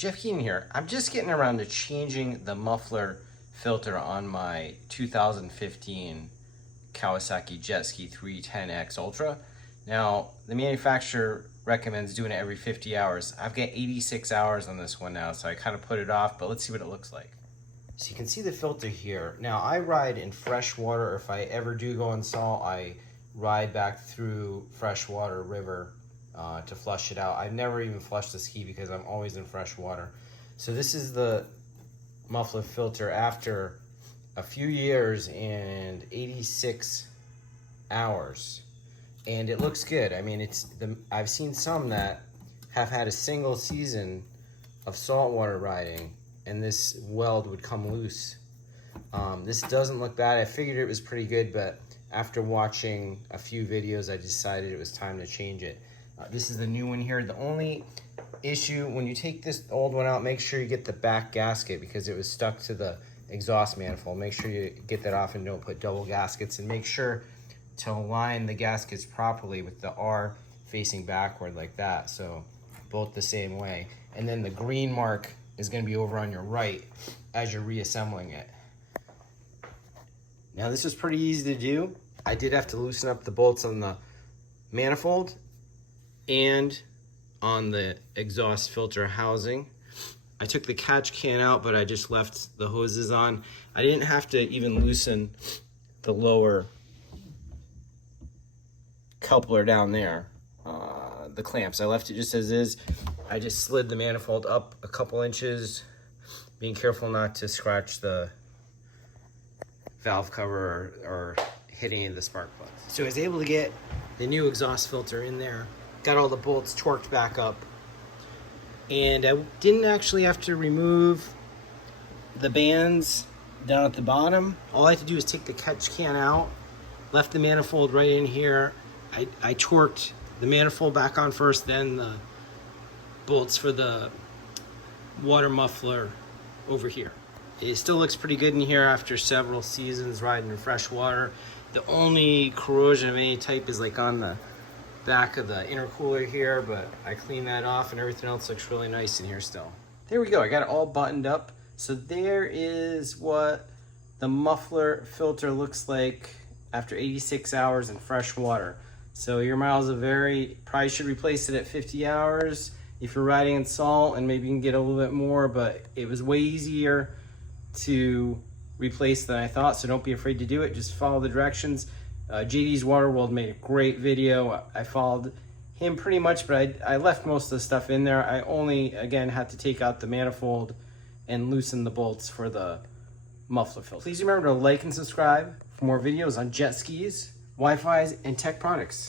Jeff Keenan here. I'm just getting around to changing the muffler filter on my 2015 Kawasaki Jet Ski 310X Ultra. Now, the manufacturer recommends doing it every 50 hours. I've got 86 hours on this one now, so I kind of put it off, but let's see what it looks like. So you can see the filter here. Now, I ride in fresh water. If I ever do go in salt, I ride back through freshwater river to flush it out. I've never even flushed the ski because I'm always in fresh water. So this is the muffler filter after a few years and 86 hours, and it looks good. I mean, I've seen some that have had a single season of saltwater riding and this weld would come loose. This doesn't look bad. I figured it was pretty good, but after watching a few videos, I decided it was time to change it. This is the new one here. The only issue, when you take this old one out, make sure you get the back gasket because it was stuck to the exhaust manifold. Make sure you get that off and don't put double gaskets, and make sure to align the gaskets properly with the R facing backward like that, so both the same way. And then the green mark is going to be over on your right as you're reassembling it. Now this was pretty easy to do. I did have to loosen up the bolts on the manifold and on the exhaust filter housing. I took the catch can out, but I just left the hoses on. I didn't have to even loosen the lower coupler down there, the clamps. I left it just as is. I just slid the manifold up a couple inches, being careful not to scratch the valve cover or hit any of the spark plugs. So I was able to get the new exhaust filter in there, got all the bolts torqued back up, and I didn't actually have to remove the bands down at the bottom. All I had to do is take the catch can out, left the manifold right in here. I torqued the manifold back on first, then the bolts for the water muffler over here. It still looks pretty good in here after several seasons riding in fresh water. The only corrosion of any type is like on the back of the intercooler here, but I cleaned that off and everything else looks really nice in here still. There we go, I got it all buttoned up. So there is what the muffler filter looks like after 86 hours in fresh water. So your miles will vary. Probably should replace it at 50 hours if you're riding in salt, and maybe you can get a little bit more, but it was way easier to replace than I thought, so don't be afraid to do it. Just follow the directions. JD's WaterWorld made a great video. I followed him pretty much, but I left most of the stuff in there. I only, again, had to take out the manifold and loosen the bolts for the muffler filter. Please remember to like and subscribe for more videos on jet skis, Wi-Fi's, and tech products.